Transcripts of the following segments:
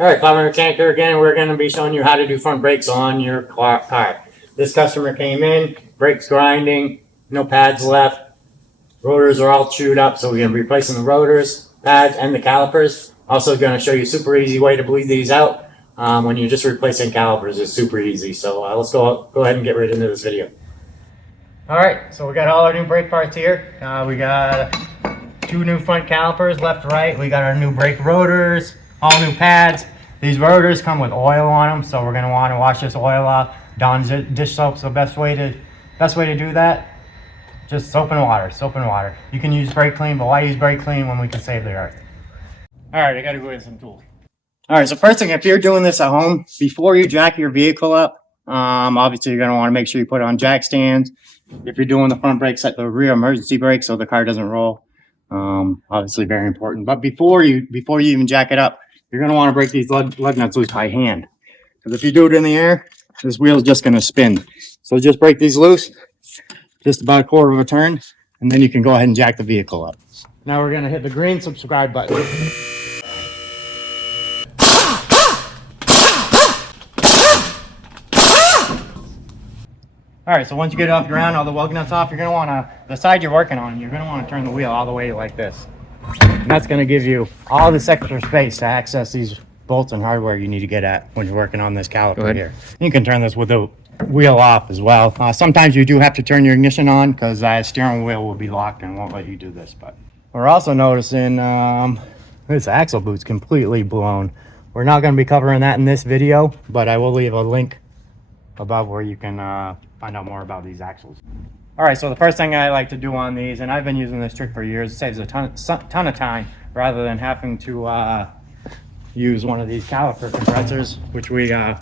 All right, 500 Tanker again. We're going to be showing you how to do front brakes on your car. This customer came in, brakes grinding, no pads left. Rotors are all chewed up, so we're going to be replacing the rotors, pads, and the calipers. Also going to show you a super easy way to bleed these out. When you're just replacing calipers, it's super easy. So let's go ahead and get right into this video. All right, so we got all our new brake parts here. We got 2 new front calipers, left, right. We got our new brake rotors, all new pads. These rotors come with oil on them, so we're gonna want to wash this oil off. Dawn's dish soap's the best way to do that. Just soap and water. You can use brake clean, but why use brake clean when we can save the earth? All right, I gotta go get some tools. All right, so first thing, if you're doing this at home, before you jack your vehicle up, obviously you're gonna want to make sure you put it on jack stands. If you're doing the front brakes, set the rear emergency brake so the car doesn't roll. Obviously very important. But before you even jack it up, you're going to want to break these lug nuts loose by hand. Because if you do it in the air, this wheel is just going to spin. So just break these loose, just about a quarter of a turn, and then you can go ahead and jack the vehicle up. Now we're going to hit the green subscribe button. All right, so once you get it off the ground, all the lug nuts off, you're going to want to, the side you're working on, you're going to want to turn the wheel all the way like this. And that's going to give you all this extra space to access these bolts and hardware you need to get at when you're working on this caliper here. You can turn this with the wheel off as well. Sometimes you do have to turn your ignition on because the steering wheel will be locked and won't let you do this. But we're also noticing this axle boot's completely blown. We're not going to be covering that in this video, but I will leave a link above where you can find out more about these axles. All right, so the first thing I like to do on these, and I've been using this trick for years, it saves a ton of time rather than having to use one of these caliper compressors, which I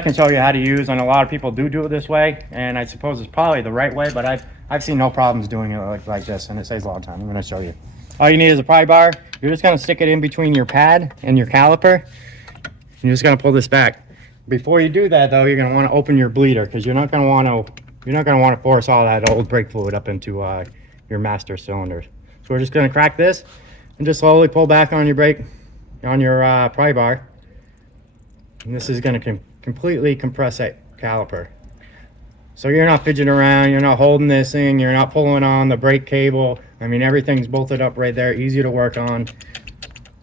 can show you how to use, and a lot of people do it this way, and I suppose it's probably the right way, but I've seen no problems doing it like this, and it saves a lot of time. I'm going to show you. All you need is a pry bar. You're just going to stick it in between your pad and your caliper. You're just going to pull this back. Before you do that, though, you're going to want to open your bleeder because you're not going to want to force all that old brake fluid up into your master cylinders. So we're just going to crack this and just slowly pull back on your brake, on your pry bar. And this is going to completely compress that caliper. So you're not fidgeting around, you're not holding this thing, you're not pulling on the brake cable. I mean, everything's bolted up right there, easy to work on.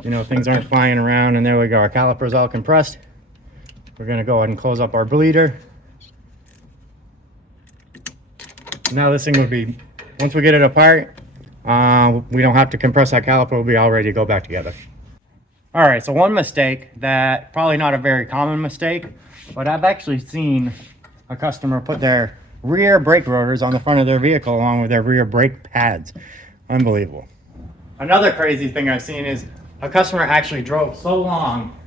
You know, things aren't flying around, and there we go. Our caliper's all compressed. We're going to go ahead and close up our bleeder. Now this thing would be, once we get it apart, we don't have to compress that caliper, we'll be all ready to go back together. All right, so one mistake that, probably not a very common mistake, but I've actually seen a customer put their rear brake rotors on the front of their vehicle along with their rear brake pads. Unbelievable. Another crazy thing I've seen is a customer actually drove so long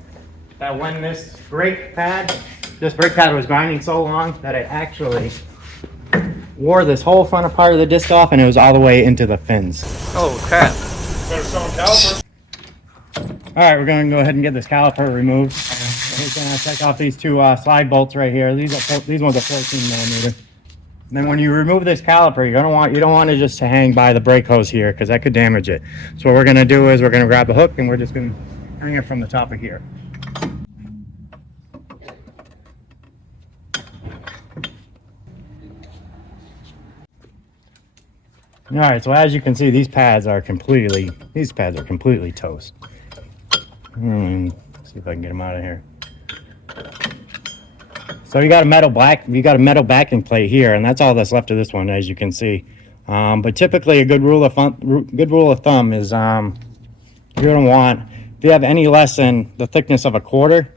that when this brake pad was grinding so long that it actually wore this whole front part of the disc off, and it was all the way into the fins. Oh crap. All right, we're going to go ahead and get this caliper removed. We're going to take off these 2 slide bolts right here. These ones are 14 millimeter. And then when you remove this caliper, you don't want it just to hang by the brake hose here because that could damage it. So what we're going to do is we're going to grab the hook and we're just going to hang it from the top of here. All right, so as you can see, these pads are completely toast. See if I can get them out of here. So you got a metal backing plate here, and that's all that's left of this one, as you can see. But typically, a good rule of thumb is you're gonna want, if you have any less than the thickness of a quarter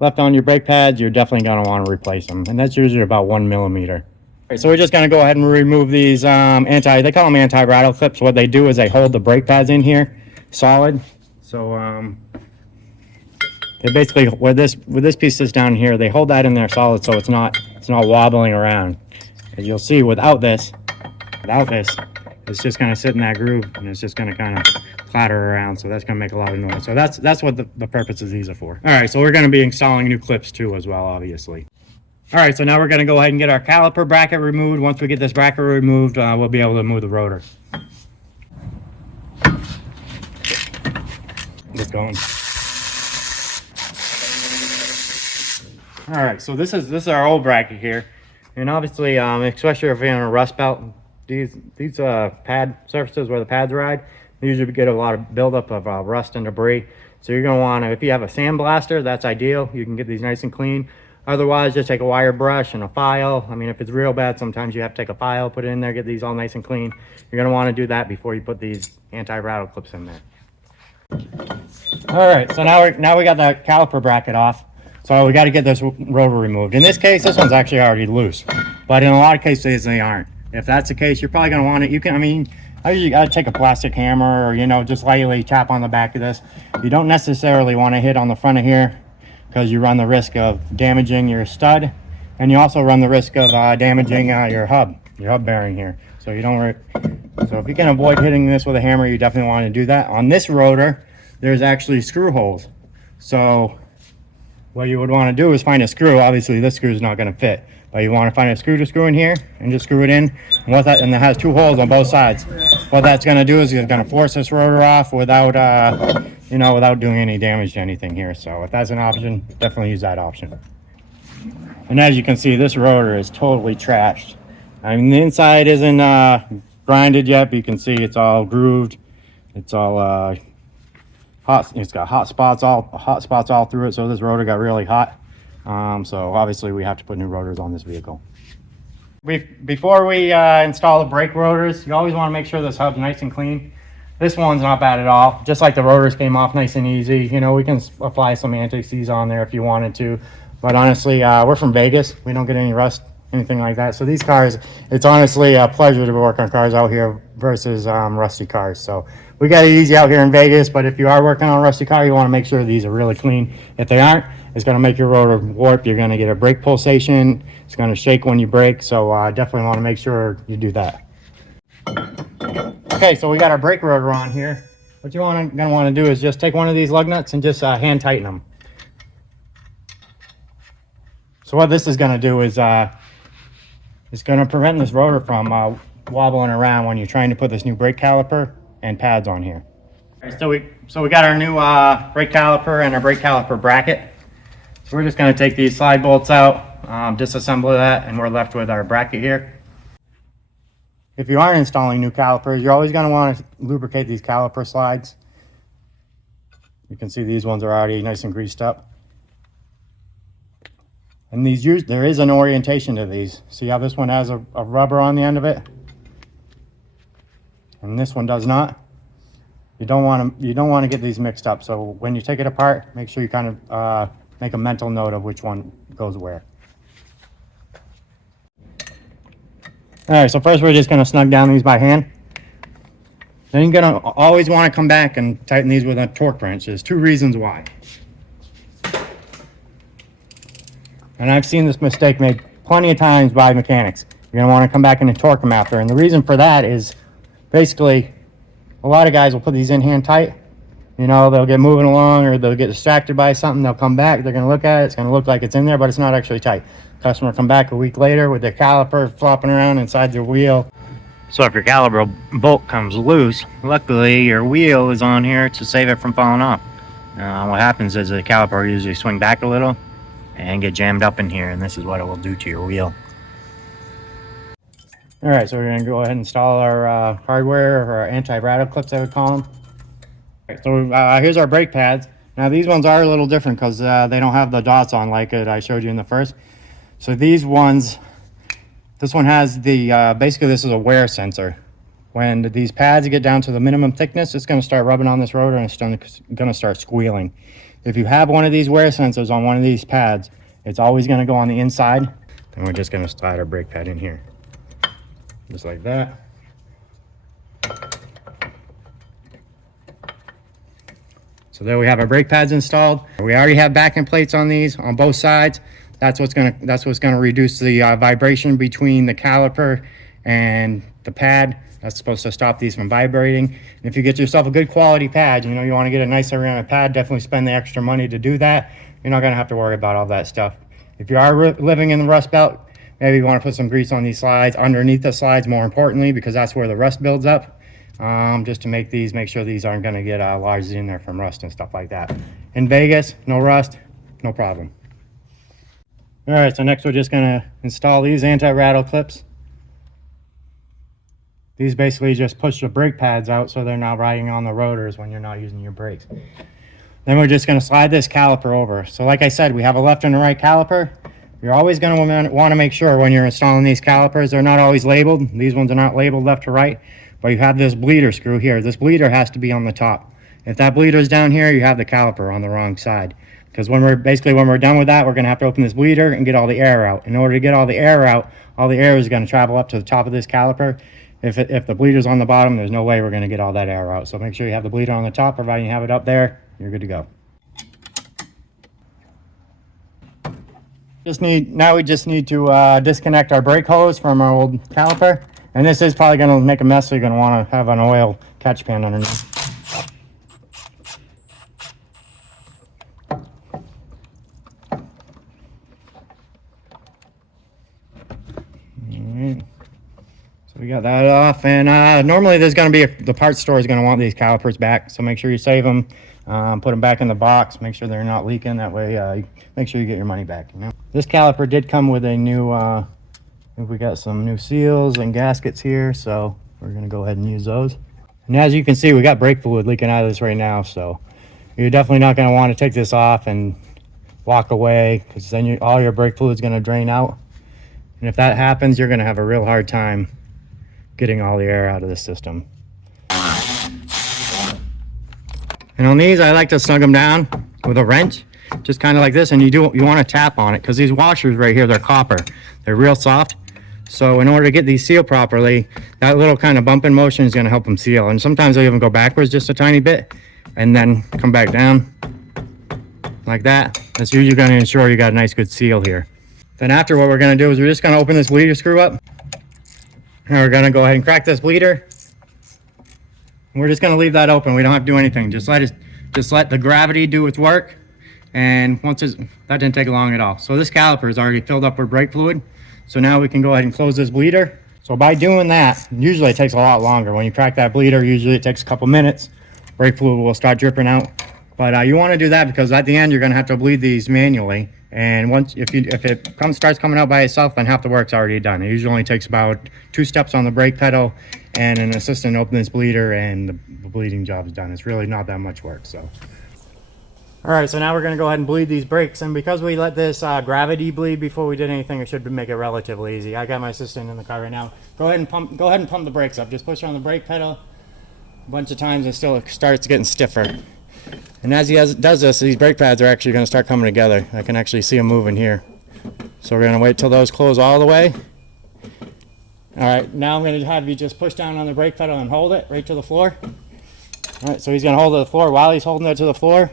left on your brake pads, you're definitely gonna want to replace them, and that's usually about 1 millimeter. Right, so we're just going to go ahead and remove these they call them anti-rattle clips. What they do is they hold the brake pads in here solid. So they basically, with this piece that's down here, they hold that in there solid so it's not wobbling around. As you'll see, without this, it's just going to sit in that groove and it's just going to kind of clatter around. So that's going to make a lot of noise. So that's what the purpose of these are for. All right, so we're going to be installing new clips too as well, obviously. All right, so now we're going to go ahead and get our caliper bracket removed. Once we get this bracket removed, we'll be able to move the rotor. get going. All right, so this is our old bracket here, and obviously, especially if you're in a rust belt, these pad surfaces where the pads ride, they usually get a lot of buildup of rust and debris. So you're gonna want to, if you have a sandblaster, that's ideal. You can get these nice and clean. Otherwise, just take a wire brush and a file. I mean, if it's real bad, sometimes you have to take a file, put it in there, get these all nice and clean. You're gonna want to do that before you put these anti-rattle clips in there. All right, so now we got the caliper bracket off. So we got to get this rotor removed. In this case, this one's actually already loose, but in a lot of cases they aren't. If that's the case, you're probably going to want it. You can, I mean, you got to take a plastic hammer, or just lightly tap on the back of this. You don't necessarily want to hit on the front of here, because you run the risk of damaging your stud, and you also run the risk of damaging your hub bearing here. So you don't. So if you can avoid hitting this with a hammer, you definitely want to do that. On this rotor, there's actually screw holes. So what you would want to do is find a screw. Obviously this screw is not going to fit, but you want to find a screw to screw in here and just screw it in. And and it has two holes on both sides. What that's going to do is it's going to force this rotor off without without doing any damage to anything here. So if that's an option, definitely use that option. And as you can see, this rotor is totally trashed. I mean, the inside isn't grinded yet, but you can see it's all grooved. It's all hot. It's got hot spots all through it. So this rotor got really hot. So obviously we have to put new rotors on this vehicle. Before we install the brake rotors, you always want to make sure this hub's nice and clean. This one's not bad at all. Just like the rotors came off nice and easy. We can apply some anti-seize on there if you wanted to. But honestly, we're from Vegas. We don't get any rust, anything like that. So these cars, it's honestly a pleasure to work on cars out here versus rusty cars. So we got it easy out here in Vegas, but if you are working on a rusty car, you want to make sure these are really clean. If they aren't, it's going to make your rotor warp. You're going to get a brake pulsation. It's going to shake when you brake. So definitely want to make sure you do that. Okay, so we got our brake rotor on here. What you're going to want to do is just take one of these lug nuts and just hand tighten them. So what this is going to do is it's going to prevent this rotor from wobbling around when you're trying to put this new brake caliper and pads on here. All right, so we got our new brake caliper and our brake caliper bracket. So we're just going to take these slide bolts out, disassemble that, and we're left with our bracket here. If you aren't installing new calipers, you're always going to want to lubricate these caliper slides. You can see these ones are already nice and greased up. And there is an orientation to these. See how this one has a rubber on the end of it, and this one does not. You don't want to get these mixed up. So when you take it apart, make sure you kind of make a mental note of which one goes where. All right, so first we're just going to snug down these by hand. Then you're going to always want to come back and tighten these with a torque wrench. There's two reasons why. And I've seen this mistake made plenty of times by mechanics. You're going to want to come back and torque them after. And the reason for that is basically a lot of guys will put these in hand tight. They'll get moving along or they'll get distracted by something. They'll come back. They're going to look at it. It's going to look like it's in there, but it's not actually tight. Customer come back a week later with their caliper flopping around inside their wheel. So if your caliper bolt comes loose, luckily your wheel is on here to save it from falling off. What happens is the caliper will usually swing back a little and get jammed up in here, and this is what it will do to your wheel. All right, so we're going to go ahead and install our hardware, or our anti-rattle clips, I would call them. Right, so here's our brake pads. Now these ones are a little different because they don't have the dots on like I showed you in the first. So this one has the, basically this is a wear sensor. When these pads get down to the minimum thickness, it's going to start rubbing on this rotor and it's going to start squealing. If you have one of these wear sensors on one of these pads, it's always going to go on the inside. Then we're just going to slide our brake pad in here. Just like that. So there we have our brake pads installed. We already have backing plates on these on both sides. That's what's going to reduce the vibration between the caliper and the pad. That's supposed to stop these from vibrating. And if you get yourself a good quality pad, you want to get a nice ceramic pad, definitely spend the extra money to do that. You're not going to have to worry about all that stuff. If you are living in the rust belt, maybe you want to put some grease on these slides, underneath the slides more importantly, because that's where the rust builds up. just to make sure these aren't going to get lodged in there from rust and stuff like that. In Vegas, no rust, no problem. All right, so next we're just going to install these anti-rattle clips. These basically just push the brake pads out so they're not riding on the rotors when you're not using your brakes. Then we're just going to slide this caliper over. So like I said, we have a left and a right caliper. You're always going to want to make sure when you're installing these calipers, they're not always labeled. These ones are not labeled left to right, but you have this bleeder screw here. This bleeder has to be on the top. If that bleeder is down here, you have the caliper on the wrong side. Because when we're done with that, we're going to have to open this bleeder and get all the air out. In order to get all the air out, all the air is going to travel up to the top of this caliper. If the bleeder's on the bottom, there's no way we're going to get all that air out. So make sure you have the bleeder on the top, providing you have it up there, you're good to go. Now we just need to disconnect our brake hose from our old caliper. And this is probably going to make a mess, so you're going to want to have an oil catch pan underneath. Alright, so we got that off, and normally there's going to be the parts store is going to want these calipers back, so make sure you save them, put them back in the box, make sure they're not leaking. That way make sure you get your money back, you know. This caliper did come with a new I think we got some new seals and gaskets here, so we're going to go ahead and use those. And as you can see, we got brake fluid leaking out of this right now, so you're definitely not going to want to take this off and walk away, because then all your brake fluid is going to drain out. And if that happens, you're going to have a real hard time getting all the air out of the system. And on these, I like to snug them down with a wrench, just kind of like this, and you want to tap on it, because these washers right here, they're copper. They're real soft. So in order to get these sealed properly, that little kind of bumping motion is going to help them seal. And sometimes they'll even go backwards just a tiny bit and then come back down like that. That's usually going to ensure you got a nice good seal here. Then after, what we're going to do is we're just going to open this bleeder screw up. And we're going to go ahead and crack this bleeder. And we're just going to leave that open. We don't have to do anything. Just let the gravity do its work. And that didn't take long at all. So this caliper is already filled up with brake fluid. So now we can go ahead and close this bleeder. So by doing that, usually it takes a lot longer. When you crack that bleeder, usually it takes a couple minutes. Brake fluid will start dripping out. But you want to do that because at the end you're going to have to bleed these manually. And if it starts coming out by itself, then half the work's already done. It usually only takes about 2 steps on the brake pedal and an assistant open this bleeder, and the bleeding job is done. It's really not that much work. So. All right, so now we're going to go ahead and bleed these brakes, and because we let this gravity bleed before we did anything, it should make it relatively easy. I got my assistant in the car right now. Go ahead and pump the brakes up. Just push on the brake pedal a bunch of times, and still it starts getting stiffer. And as he does this, these brake pads are actually going to start coming together. I can actually see them moving here. So we're going to wait till those close all the way. All right, now I'm going to have you just push down on the brake pedal and hold it right to the floor. All right, so he's going to hold it to the floor. While he's holding it to the floor,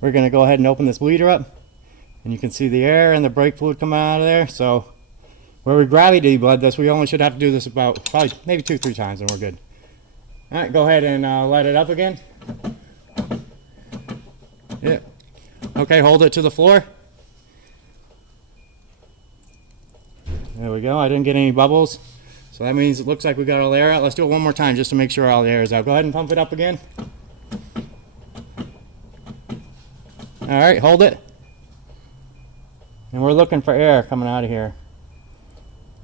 we're going to go ahead and open this bleeder up. And you can see the air and the brake fluid coming out of there. So where we gravity bled this, we only should have to do this about probably maybe 2-3 times and we're good. All right, go ahead and let it up again. Yeah. Okay, hold it to the floor. There we go. I didn't get any bubbles. So that means it looks like we got all the air out. Let's do it one more time just to make sure all the air is out. Go ahead and pump it up again. All right, hold it. And we're looking for air coming out of here.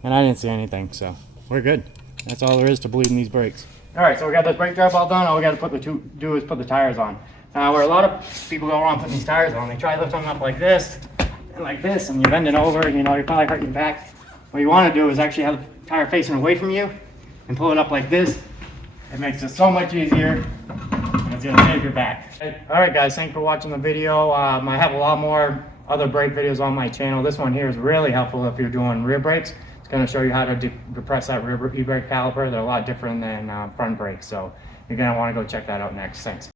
And I didn't see anything, so we're good. That's all there is to bleeding these brakes. All right, so we got this brake job all done. All we got to do is put the tires on. Now, where a lot of people go wrong putting these tires on, they try lifting them up like this, and you're bending over, and you're probably hurting your back. What you want to do is actually have the tire facing away from you and pull it up like this. It makes it so much easier, and it's going to save your back. All right, guys, thanks for watching the video. I have a lot more other brake videos on my channel. This one here is really helpful if you're doing rear brakes. It's going to show you how to depress that rear e-brake caliper. They're a lot different than front brakes, so you're going to want to go check that out next. Thanks.